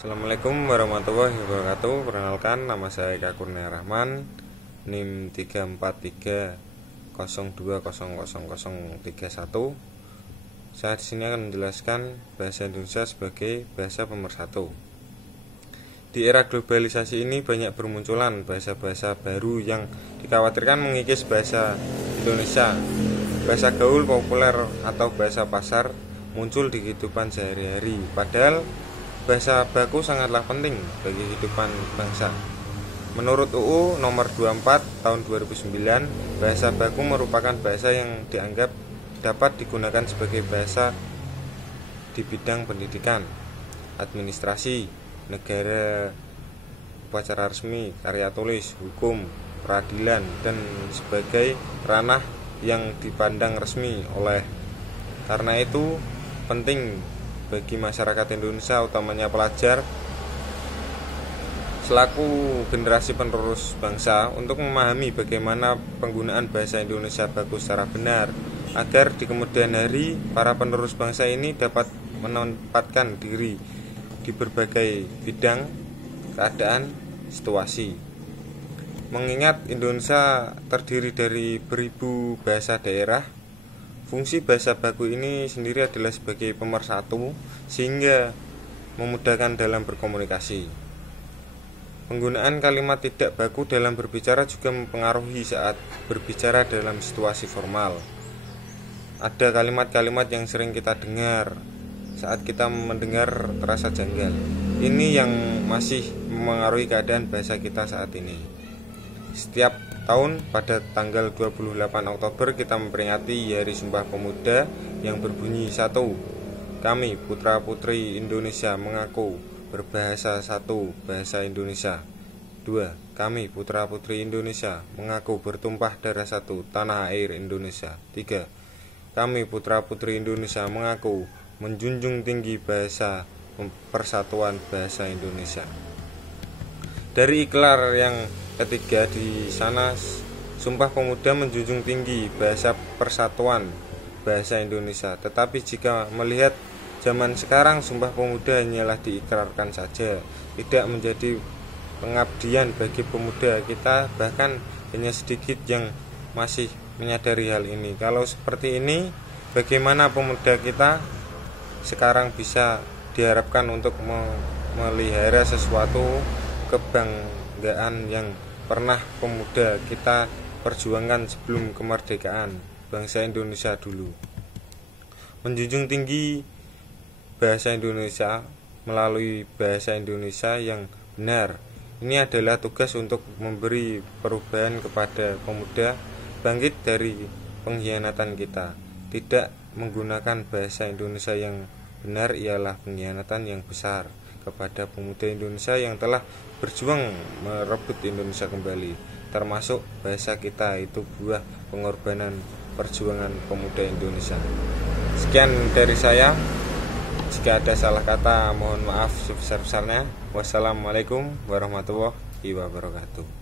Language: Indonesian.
Assalamualaikum warahmatullahi wabarakatuh. Perkenalkan, nama saya Eka Kurnia Rahman, NIM 34302000031. Saya di sini akan menjelaskan bahasa Indonesia sebagai bahasa pemersatu. Di era globalisasi ini banyak bermunculan bahasa-bahasa baru yang dikhawatirkan mengikis bahasa Indonesia. Bahasa gaul, populer, atau bahasa pasar muncul di kehidupan sehari-hari, padahal bahasa baku sangatlah penting bagi kehidupan bangsa. Menurut UU nomor 24 tahun 2009, bahasa baku merupakan bahasa yang dianggap dapat digunakan sebagai bahasa di bidang pendidikan, administrasi, negara, upacara resmi, karya tulis, hukum, peradilan, dan sebagai ranah yang dipandang resmi oleh. Karena itu penting bagi masyarakat Indonesia, utamanya pelajar selaku generasi penerus bangsa, untuk memahami bagaimana penggunaan bahasa Indonesia baku secara benar, agar di kemudian hari para penerus bangsa ini dapat menempatkan diri di berbagai bidang, keadaan, situasi. Mengingat Indonesia terdiri dari beribu bahasa daerah, fungsi bahasa baku ini sendiri adalah sebagai pemersatu, sehingga memudahkan dalam berkomunikasi. Penggunaan kalimat tidak baku dalam berbicara juga mempengaruhi saat berbicara dalam situasi formal. Ada kalimat-kalimat yang sering kita dengar saat kita mendengar terasa janggal. Ini yang masih memengaruhi keadaan bahasa kita saat ini. Setiap tahun pada tanggal 28 Oktober kita memperingati Hari Sumpah Pemuda yang berbunyi: 1. Kami putra-putri Indonesia mengaku berbahasa satu bahasa Indonesia. 2. Kami putra-putri Indonesia mengaku bertumpah darah satu tanah air Indonesia. 3. Kami putra-putri Indonesia mengaku menjunjung tinggi bahasa persatuan bahasa Indonesia. Dari ikrar yang ketiga di sana, Sumpah Pemuda menjunjung tinggi bahasa persatuan bahasa Indonesia. Tetapi jika melihat zaman sekarang, Sumpah Pemuda hanyalah diikrarkan saja, tidak menjadi pengabdian bagi pemuda kita. Bahkan hanya sedikit yang masih menyadari hal ini. Kalau seperti ini, bagaimana pemuda kita sekarang bisa diharapkan untuk memelihara sesuatu kebanggaan yang pernah pemuda kita perjuangkan sebelum kemerdekaan bangsa Indonesia dulu. Menjunjung tinggi bahasa Indonesia melalui bahasa Indonesia yang benar, ini adalah tugas untuk memberi perubahan kepada pemuda, bangkit dari pengkhianatan kita. Tidak menggunakan bahasa Indonesia yang benar ialah pengkhianatan yang besar kepada pemuda Indonesia yang telah berjuang merebut Indonesia kembali. Termasuk bahasa kita, itu buah pengorbanan perjuangan pemuda Indonesia. Sekian dari saya. Jika ada salah kata, mohon maaf sebesar-besarnya. Wassalamualaikum warahmatullahi wabarakatuh.